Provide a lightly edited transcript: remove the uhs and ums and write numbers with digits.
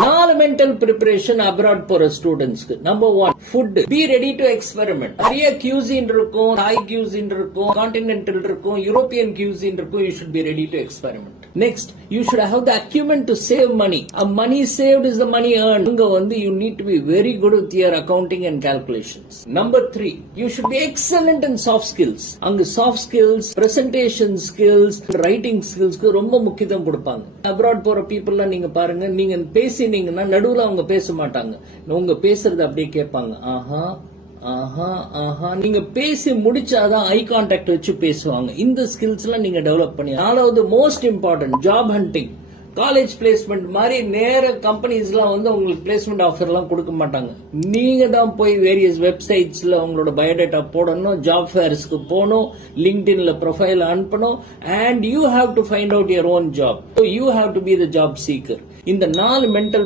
4 mental preparation abroad போற ஸ்டூடெண்ட்ஸ்க்கு. Number 1, food. Be ready to experiment. நிறைய cuisine இருக்கும், தாய் cuisine இருக்கும், கான்டினென்டல் இருக்கும், யூரோப்பியன் cuisine இருக்கும். You should be ready to experiment. Next, you should have the acumen to save money. A money saved is the money earned. அங்க வந்து you need to be very good with your accounting and calculations. Number 3, you should be excellent in soft skills. அங்க soft skills, presentation skills, writing skillsக்கு ரொம்ப முக்கியத்துவம் கொடுப்பாங்க. abroad போற people நீங்க பாருங்க, நீங்க பேசினீங்கன்னா நடுவுல அவங்க பேச மாட்டாங்க, உங்க பேசுறது அப்படியே கேட்பாங்க. ஆஹா ஆஹா ஆஹா நீங்க பேசி முடிச்சாதான் ஐ கான்டாக்ட் வச்சு பேசுவாங்க. இந்த ஸ்கில்ஸ் எல்லாம் நீங்க டெவலப் பண்ணி. 4வது most important, job hunting. College placement மாதிரி நேர கம்பெனிஸ்லாம் வந்து உங்களுக்கு பிளேஸ்மெண்ட் ஆஃபர் எல்லாம் கொடுக்க மாட்டாங்க. நீங்க தான் போய் வேரியஸ் வெப்சைட்ஸ்ல உங்களோட பயோடேட்டா போடணும், ஜாப் ஃபேர்ஸ்க்கு போகணும், லிங்க்டின்ல ப்ரொஃபைல் அனுப்பணும், and you have to find out your own job. You have to be the job seeker. இந்த 4 மென்டல்